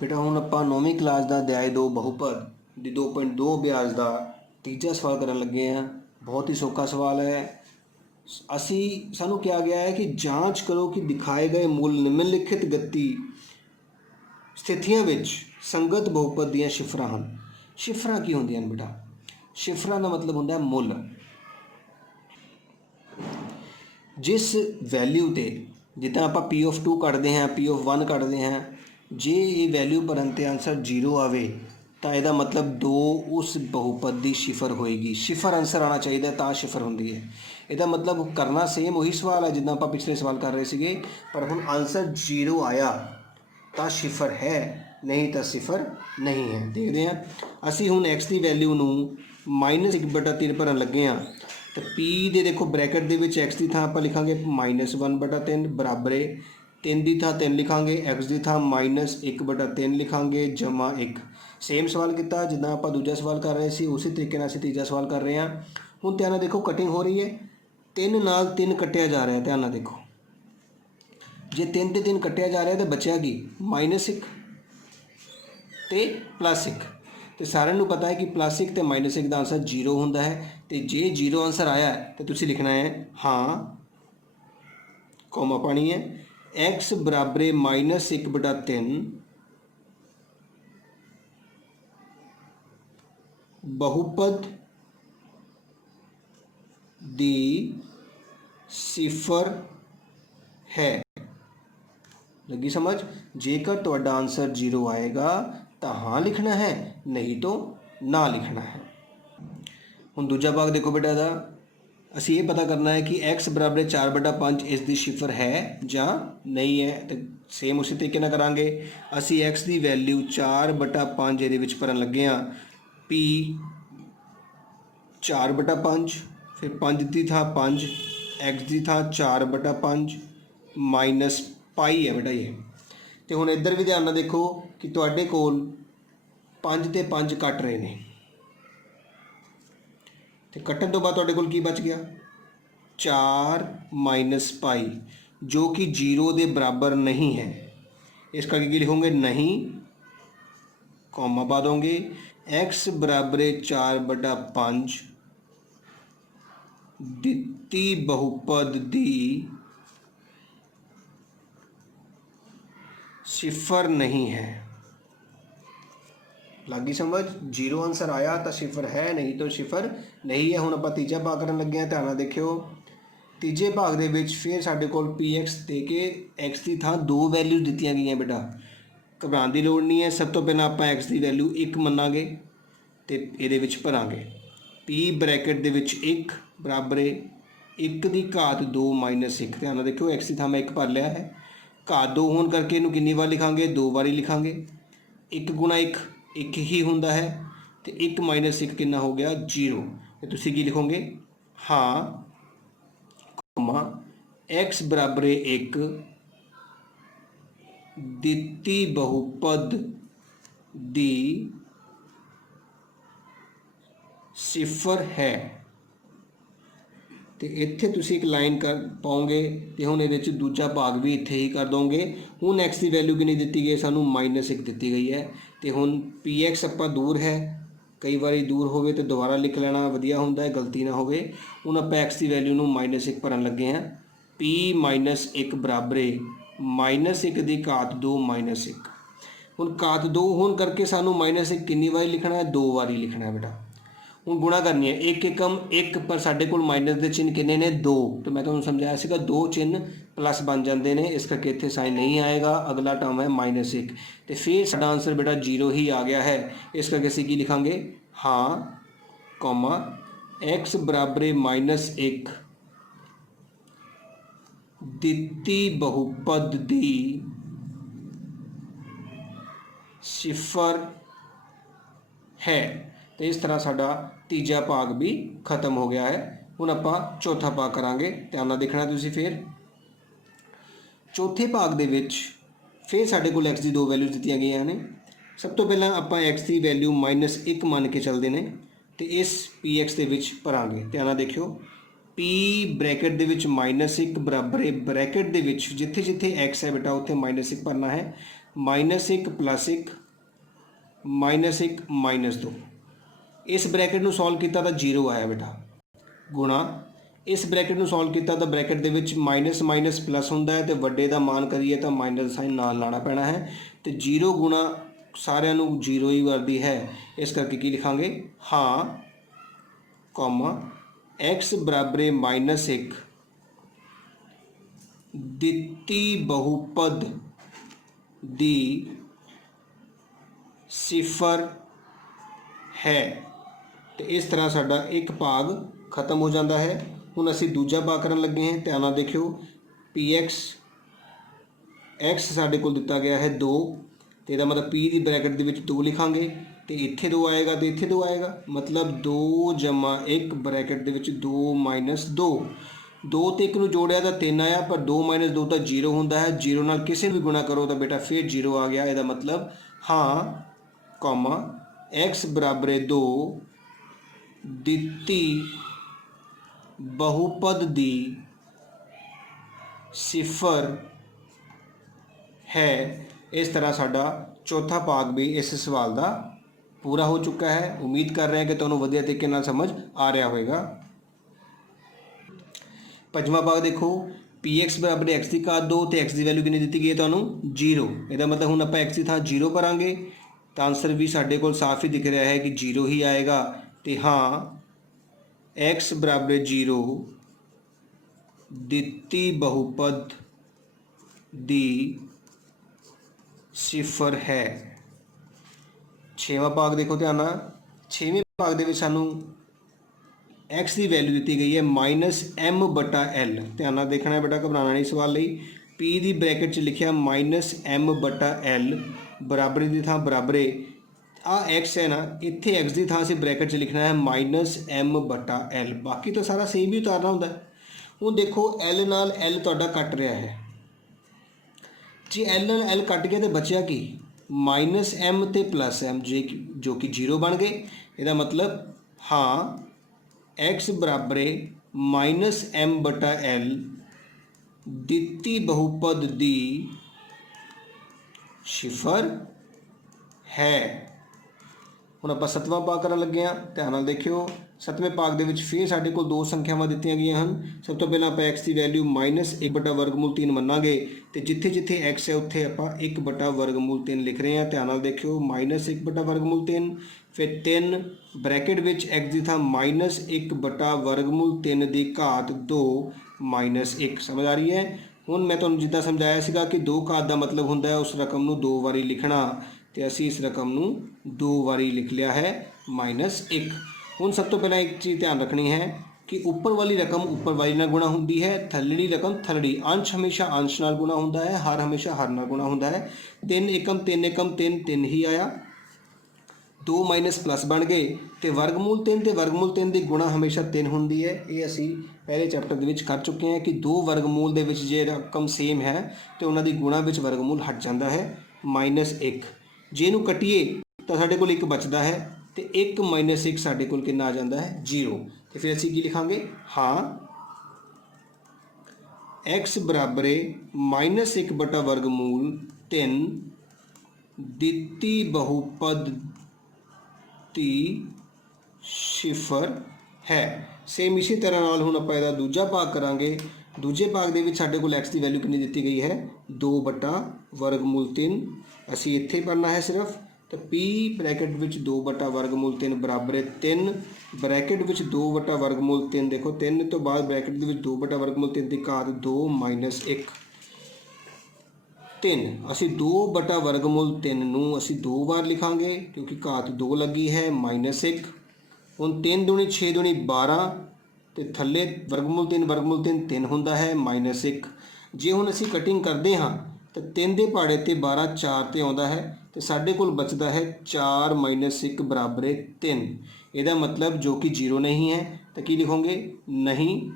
बेटा हुण आपां 9वीं क्लास का अध्याय 2 बहुपद दी 2.2 अभ्यास का तीजा सवाल करन लगे हैं। बहुत ही सौखा सवाल है। सानू क्या गया है कि जांच करो कि दिखाए गए मूल निम्नलिखित गति स्थितियों विच संगत बहुपद दीयां शिफरां हन। शिफरां की होंदियां बेटा? शिफरां का मतलब होंदा है मुल। जिस वैल्यू ते जिदा आप पी ऑफ 2 कटते हैं, पी ऑफ 1 कटते हैं, जे ये वैल्यू भरन ते आंसर 0 आवे तो यदा मतलब 2 उस बहुपद की शिफर होएगी। शिफर आंसर आना चाहिए तो शिफर होंगी है। यदा मतलब करना सेम वही सवाल है जिदा आप पिछले सवाल कर रहे थे, पर हुण आंसर 0 आया तो शिफर है, नहीं तो शिफर नहीं है। देखते हैं असी हुण एक्स की वैल्यू -1/3 भरन लगे हाँ तो पी दे देखो ब्रैकेट दे विच एक्स की थां आपां लिखांगे -1/3 बराबर 3 की थां 3 लिखांगे, एक्स की थां -1/3 लिखांगे जमा 1। सेम सवाल किया जिदा आप दूजा सवाल कर रहे थे, उसी तरीके नाल असीं तीजा सवाल कर रहे हैं। हुण ध्यान नाल देखो कटिंग हो रही है, 3 नाल 3 कट्टिया जा रहा है। ध्यान नाल देखो जे 3 ते 3 कट्टिया जा रहा है तो बचिया की -1 ते +1। तो सारिਆਂ ਨੂੰ पता है कि +1 ते -1 का आंसर 0 होंदा है। तो जे 0 आंसर आया है तो तुसीं लिखना है हाँ कौमा पानी है x बराबर -1/3 बहुपद दी सिफर है। लगी समझ? जेकर तुहाडा आंसर 0 आएगा तो हाँ लिखना है, नहीं तो ना लिखना है। हुण दूजा भाग देखो बेटा दा असी ये पता करना है कि x बराबर 4/5 इसकी शिफर है या नहीं है। तो सेम उसी तरीके ना करांगे। असी x की वैल्यू 4/5 ये भरन लगे हाँ। p 4/5 फिर 5 की थां 5, x की थां 4/5 माइनस पाई है बेटा ये। तो हुण इधर भी ध्यान नाल देखो कि तुहाडे कोल 5 ते 5 कट रहे हैं। तो कट्टन तो बाद तुहाडे कोल की बच गया 4 माइनस पाई जो कि 0 के बराबर नहीं है। इस करके की लिखोगे नहीं कौमा पा दोगे x बराबर 4/5 दिती बहुपद दी सिफर नहीं है। लगी समझ? 0 आंसर आया तो शिफर है, नहीं तो शिफर नहीं है। हुण आपां तीजा भाग करन लगे ध्यान नाल देखियो। तीजे भाग दे विच फिर साडे कोल पी एक्स दे के एक्स की थां 2 वैल्यूज दित्तियां गईयां बेटा। घबराउण की लोड़ नहीं है। सब तो पहलां आपां एक्स की वैल्यू 1 मनांगे तो ये भरांगे पी ब्रैकेट दे विच 1 बराबर 1 की घात 2 -1। ध्यान नाल देखियो एक्स की थां मैं 1 भर लिया है। घात 2 होने करके इनू कितनी बार लिखांगे? 2 बारी लिखांगे। 1 गुणा 1 1 ही होंदा है। तो 1 - 1 कितना हो गया 0। तो तुसीं की लिखोगे हाँ कौमा x बराबर 1 दिती बहुपद दी सिफर है। तो इत्थे तुसीं एक लाइन कर पाओगे। तो हुण इहदे विच दूजा भाग भी इत्थे ही कर दोगे। हुण एक्स की वैल्यू कितनी दी गई? सानू -1 दी गई है। तो हुण पी एक्स आपां दूर है, कई बार दूर होवे तो दोबारा लिख लेना वधिया हुंदा है, गलती ना होवे। हुण आपां एक्स की वैल्यू नूं -1 भरन लगे हैं। पी -1 बराबर -1 की घात 2 -1। हुण घात 2 होने करके सानू -1 कितनी बारी लिखना है? 2 बारी लिखना है बेटा। हुण गुणा करनी है 1 एकम 1 पर साढ़े कोल माइनस के चिन्ह कितने ने 2। तो मैं तुहानूं समझाया सीगा 2 चिन्ह प्लस बन जाते हैं, इस करके इत्थे साइन नहीं आएगा। अगला टर्म है -1। तो फिर साडा आंसर बेटा 0 ही आ गया है। इस करके असीं की लिखांगे हाँ कौमा x बराबर -1 दिती बहुपद दी सिफर है। तो इस तरह साडा तीजा भाग भी खत्म हो गया है। हुण आपां चौथा भाग करांगे। ध्यान नाल देखना तुसीं। फिर चौथे भाग दे विच फिर साडे कोल एक्स की 2 वैल्यूज दित्तियां गईयां ने। सब तो पहलां आपां एक्स की वैल्यू -1 मान के चलते हैं। तो इस पी एक्स दे विच भरांगे। ध्यान नाल देखियो पी ब्रैकेट दे विच -1 बराबर ब्रैकेट दे विच जिथे जिथे एक्स है बेटा उत्थे -1 भरना है। -1 + 1 -1 -2। इस ब्रैकेट ਨੂੰ सॉल्व किया तो 0 आया बेटा, गुणा इस ब्रैकेट ਨੂੰ सॉल्व किया तो ब्रैकेट ਦੇ ਵਿੱਚ माइनस माइनस प्लस ਹੁੰਦਾ है, तो ਵੱਡੇ ਦਾ मान करिए तो माइनस साइन नाल लाना पैना है, तो 0 गुणा सारिਆਂ ਨੂੰ 0 ही करती है, इस करके की लिखांगे हाँ कॉमा x बराबर -1 ਦਿੱਤੀ बहुपद दी सिफर है। तो इस तरह साडा एक भाग खत्म हो जाता है। हुण असीं दूजा भाग करन लगे हैं, ध्यान नाल देखियो। पी एक्स साडे कोल दिता गया है 2, तो इहदा मतलब पी की ब्रैकेट दे विच 2 लिखांगे, तो इत्थे 2 आएगा तो इत्थे 2 आएगा, मतलब 2 + 1 ब्रैकेट दे विच 2 - 2। 2 ते 1 नूं जोड़िया तो 3 आया, पर 2 - 2 तो 0 हुंदा है, 0 नाल किसी भी गुणा करो तो बेटा फिर 0 आ गया। इहदा मतलब हाँ कॉमा x बराबर 2 ਦਿੱਤੀ बहुपद दी सिफर है। इस तरह साडा चौथा भाग भी इस सवाल का पूरा हो चुका है। उम्मीद कर रहे हैं कि तुहानूं वधिया तरीके नाल समझ आ रहा होगा। पंजवां भाग देखो, पी एक्स बराबर एक्स की घात 2, तो एक्स की वैल्यू कितनी दी गई है तुहानूं 0। इसका मतलब हुण आपां एक्स की थां 0 करांगे, तो आंसर भी साडे कोल साफ ही दिख रहा है कि 0 ही आएगा। तो हाँ x बराबर 0 ਦਿੱਤੀ बहुपद दी सिफर है। छेवां भाग देखो ध्यान नाल, छेवें भाग दे विच सानूं x की वैल्यू दी गई है -m/l। ध्यान नाल देखना है बेटा, घबराना नहीं सवाल लई। p की ब्रैकेट च लिखिया -m/l, बराबरी की थां बराबरे आ x है ना, इत्थे x की थां असीं ब्रैकेट च लिखना है -m/l। बाकी तो सारा सेम ही उतारना होंदा है। हुण देखो l नाल l तुहाडा कट रहा है, जे l नाल l कट गया तो बचिया की -m ते +m, जो कि 0 बन गए। इसका मतलब हाँ x बराबर -m/l ਦਿੱਤੀ बहुपद दी सिफर है। ਹੁਣ ਆਪਾਂ ਸੱਤਵਾਂ ਭਾਗ ਕਰਨ ਲੱਗੇ ਹਾਂ, ਧਿਆਨ ਨਾਲ ਦੇਖਿਓ। ਸੱਤਵੇਂ ਭਾਗ ਦੇ ਵਿੱਚ ਫਿਰ ਸਾਡੇ ਕੋਲ ਦੋ ਸੰਖਿਆਵਾਂ ਦਿੱਤੀਆਂ ਗਈਆਂ ਹਨ। ਸਭ ਤੋਂ ਪਹਿਲਾਂ ਆਪਾਂ x ਦੀ ਵੈਲਿਊ -1/√3 ਮੰਨਾਂਗੇ, ਤੇ ਜਿੱਥੇ ਜਿੱਥੇ x ਹੈ ਉੱਥੇ ਆਪਾਂ 1/√3 ਲਿਖ ਰਹੇ ਹਾਂ। ਧਿਆਨ ਨਾਲ ਦੇਖਿਓ, -1/√3, ਫਿਰ 3 ਬ੍ਰੈਕਟ ਵਿੱਚ x ਦੀ ਥਾਂ -1/√3 ਦੀ ਘਾਤ 2 -1। ਸਮਝ ਆ ਰਹੀ ਹੈ। ਹੁਣ ਮੈਂ ਤੁਹਾਨੂੰ ਜਿੱਦਾਂ ਸਮਝਾਇਆ ਸੀਗਾ ਕਿ 2 ਘਾਤ ਦਾ ਮਤਲਬ ਹੁੰਦਾ ਹੈ ਉਸ ਰਕਮ ਨੂੰ 2 ਵਾਰੀ ਲਿਖਣਾ, तो असी इस रकम नूं 2 बारी लिख लिया है -1। हुण सब तो पहला एक चीज़ ध्यान रखनी है कि ऊपर वाली रकम ऊपर वाली नाल गुणा होंदी है, थल्लड़ी रकम थल्लड़ी। अंश हमेशा अंश नाल गुणा होंदा है, हर हमेशा हर नाल गुणा होंदा है। 3 एकम 3 एकम 3 3 ही आया, 2 माइनस प्लस बन गए, तो वर्गमूल 3 ते वर्गमूल 3 की गुणा हमेशा 3 होंदी है। ये असी पहले चैप्टर दे विच कर चुके हैं कि दो वर्गमूल दे विच जे रकम सेम है तो उन्हां दी गुणा विच वर्गमूल हट जाता है -1। जे इनू कट्टिए तो साढ़े कोल 1 बचता है, तो 1 - 1 साढ़े कोल कितना आ जाता है 0। तो फिर असी की लिखांगे हाँ x बराबर -1/√3 ਦਿੱਤੀ बहुपद दी सिफर है। सेम इसी तरह नाल हुण आपां इहदा दूजा भाग करांगे। दूजे भाग दे विच साडे कोल x की वैल्यू कितनी दी गई है 2/√3। असी इत्थे ही पढ़ना है सिर्फ, तो p ब्रैकेट विच 2/√3 बराबर 3 ब्रैकेट विच 2/√3। देखो 3 तो बाद ब्रैकेट दे विच 2/√3 की घात 2 -1 3। असी 2/√3 नूं असी 2 बार लिखांगे क्योंकि घात 2 लगी है -1। हुण 3 दूनी 6 दूनी 12, तो थल्ले वर्गमूल 3 हुंदा है -1। जे हुण असी कटिंग करते हाँ तो 3 दे पहाड़े ते 12 4 ते आउंदा है, तो साडे कोल बचदा है 4 - 1 बराबर 3। इसका मतलब जो कि 0 नहीं है, तो की लिखोगे नहीं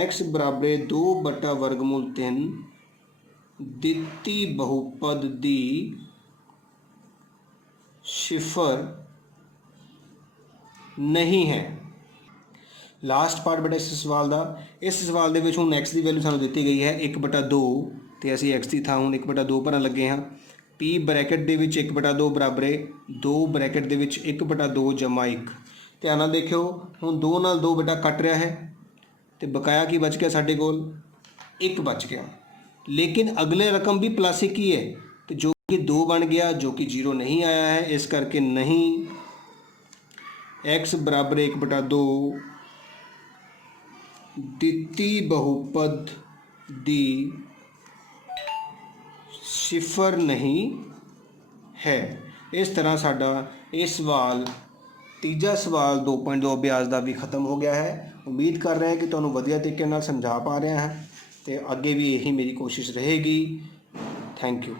x बराबर 2/√3 ਦਿੱਤੀ बहुपद दी सिफर नहीं है। लास्ट पार्ट बेटा इस सवाल का, इस सवाल के हुण एक्स की वैल्यू सानूं दी गई है 1/2, तो असी एक्स की थां हुण 1/2 भरन लगे हाँ। ਪੀ ਬ੍ਰੈਕਟ ਦੇ ਵਿੱਚ 1/2 ਬਰਾਬਰ ਹੈ 2 ਬ੍ਰੈਕਟ ਦੇ ਵਿੱਚ 1/2 ਜਮਾ 1। ਧਿਆਨ ਨਾਲ ਦੇਖਿਓ, ਹੁਣ 2 ਨਾਲ 2 ਬੇਟਾ ਕੱਟ ਰਿਹਾ ਹੈ ਅਤੇ ਬਕਾਇਆ ਕੀ ਬਚ ਗਿਆ ਸਾਡੇ ਕੋਲ 1 ਬਚ ਗਿਆ। ਲੇਕਿਨ ਅਗਲੇ ਰਕਮ ਵੀ ਪਲੱਸ 1 ਹੀ ਹੈ ਅਤੇ ਜੋ ਕਿ 2 ਬਣ ਗਿਆ, ਜੋ ਕਿ 0 ਨਹੀਂ ਆਇਆ ਹੈ। ਇਸ ਕਰਕੇ ਨਹੀਂ x ਬਰਾਬਰ 1/2 ਦਿੱਤੀ ਬਹੁਪਦ ਦੀ ਸਿਫਰ ਨਹੀਂ ਹੈ। ਇਸ ਤਰ੍ਹਾਂ ਸਾਡਾ ਇਹ ਸਵਾਲ ਤੀਜਾ ਸਵਾਲ 2.2 ਅਭਿਆਸ ਦਾ ਵੀ ਖਤਮ ਹੋ ਗਿਆ ਹੈ। ਉਮੀਦ ਕਰ ਰਹੇ ਹਾਂ ਕਿ ਤੁਹਾਨੂੰ ਵਧੀਆ ਤਰੀਕੇ ਨਾਲ ਸਮਝਾ ਪਾ ਰਿਹਾ ਹਾਂ ਅਤੇ ਅੱਗੇ ਵੀ ਇਹੀ ਮੇਰੀ ਕੋਸ਼ਿਸ਼ ਰਹੇਗੀ। Thank you.